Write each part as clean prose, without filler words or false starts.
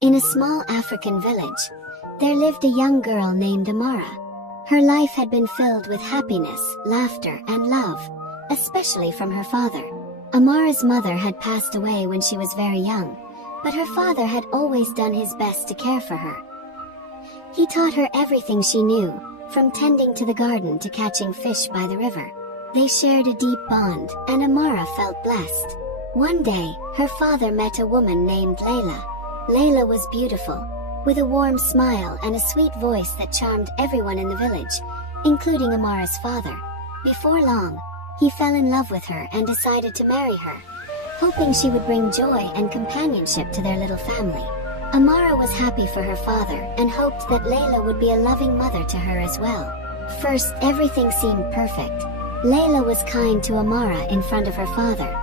In a small African village, there lived a young girl named Amara. Her life had been filled with happiness, laughter, and love, especially from her father. Amara's mother had passed away when she was very young, but her father had always done his best to care for her. He taught her everything she knew, from tending to the garden to catching fish by the river. They shared a deep bond, and Amara felt blessed. One day, her father met a woman named Layla. Layla was beautiful, with a warm smile and a sweet voice that charmed everyone in the village, including Amara's father. Before long, he fell in love with her and decided to marry her, hoping she would bring joy and companionship to their little family. Amara was happy for her father and hoped that Layla would be a loving mother to her as well. First, everything seemed perfect. Layla was kind to Amara in front of her father,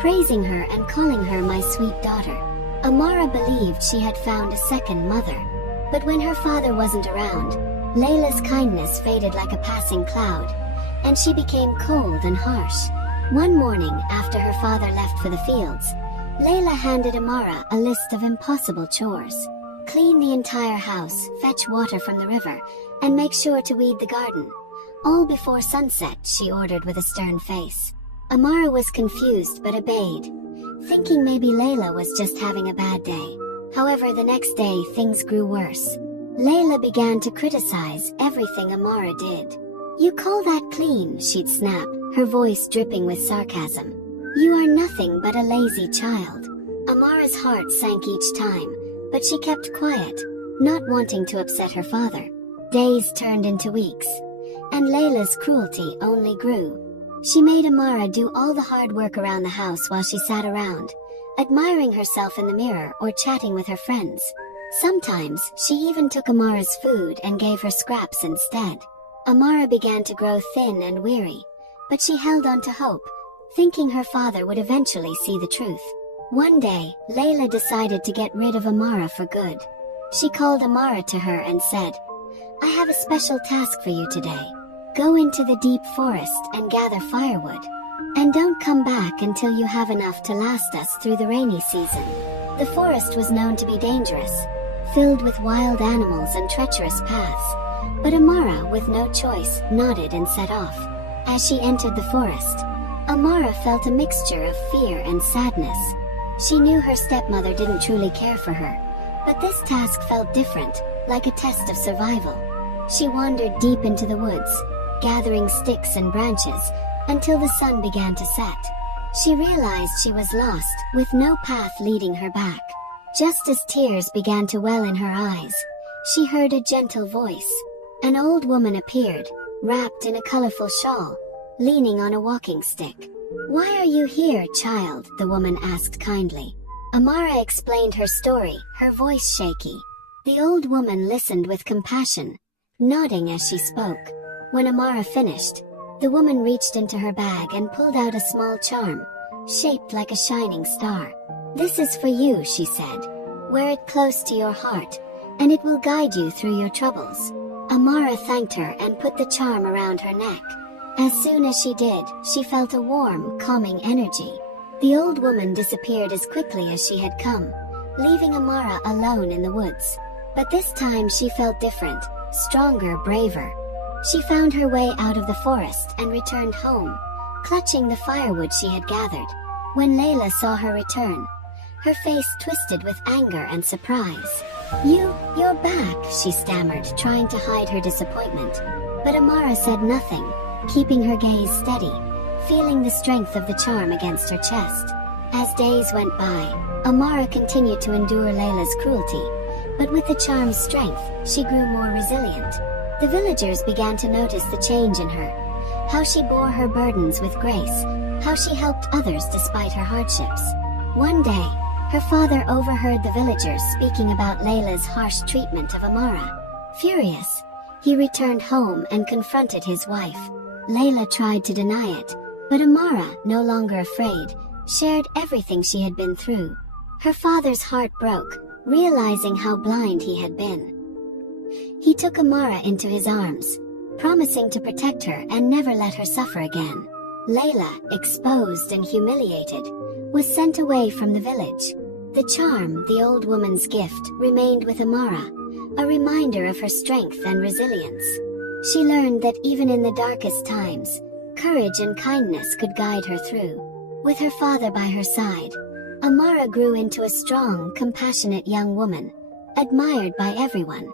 praising her and calling her my sweet daughter. Amara believed she had found a second mother. But when her father wasn't around, Layla's kindness faded like a passing cloud, and she became cold and harsh. One morning, after her father left for the fields, Layla handed Amara a list of impossible chores. Clean the entire house, fetch water from the river, and make sure to weed the garden. All before sunset, she ordered with a stern face. Amara was confused but obeyed, thinking maybe Layla was just having a bad day. However, the next day things grew worse. Layla began to criticize everything Amara did. "You call that clean?" she'd snap, her voice dripping with sarcasm. "You are nothing but a lazy child." Amara's heart sank each time, but she kept quiet, not wanting to upset her father. Days turned into weeks, and Layla's cruelty only grew. She made Amara do all the hard work around the house while she sat around, admiring herself in the mirror or chatting with her friends. Sometimes, she even took Amara's food and gave her scraps instead. Amara began to grow thin and weary, but she held on to hope, thinking her father would eventually see the truth. One day, Layla decided to get rid of Amara for good. She called Amara to her and said, "I have a special task for you today. Go into the deep forest and gather firewood. And don't come back until you have enough to last us through the rainy season." The forest was known to be dangerous, filled with wild animals and treacherous paths. But Amara, with no choice, nodded and set off. As she entered the forest, Amara felt a mixture of fear and sadness. She knew her stepmother didn't truly care for her, but this task felt different, like a test of survival. She wandered deep into the woods, gathering sticks and branches, until the sun began to set. She realized she was lost, with no path leading her back. Just as tears began to well in her eyes, she heard a gentle voice. An old woman appeared, wrapped in a colorful shawl, leaning on a walking stick. "Why are you here, child?" the woman asked kindly. Amara explained her story, her voice shaky. The old woman listened with compassion, nodding as she spoke. When Amara finished, the woman reached into her bag and pulled out a small charm, shaped like a shining star. "This is for you," she said. "Wear it close to your heart, and it will guide you through your troubles." Amara thanked her and put the charm around her neck. As soon as she did, she felt a warm, calming energy. The old woman disappeared as quickly as she had come, leaving Amara alone in the woods. But this time she felt different, stronger, braver. She found her way out of the forest and returned home, clutching the firewood she had gathered. When Layla saw her return, her face twisted with anger and surprise. You're back," she stammered, trying to hide her disappointment. But Amara said nothing, keeping her gaze steady, feeling the strength of the charm against her chest. As days went by, Amara continued to endure Layla's cruelty, but with the charm's strength, she grew more resilient. The villagers began to notice the change in her, how she bore her burdens with grace, how she helped others despite her hardships. One day, her father overheard the villagers speaking about Layla's harsh treatment of Amara. Furious, he returned home and confronted his wife. Layla tried to deny it, but Amara, no longer afraid, shared everything she had been through. Her father's heart broke, realizing how blind he had been. He took Amara into his arms, promising to protect her and never let her suffer again. Layla, exposed and humiliated, was sent away from the village. The charm, the old woman's gift, remained with Amara, a reminder of her strength and resilience. She learned that even in the darkest times, courage and kindness could guide her through. With her father by her side, Amara grew into a strong, compassionate young woman, admired by everyone.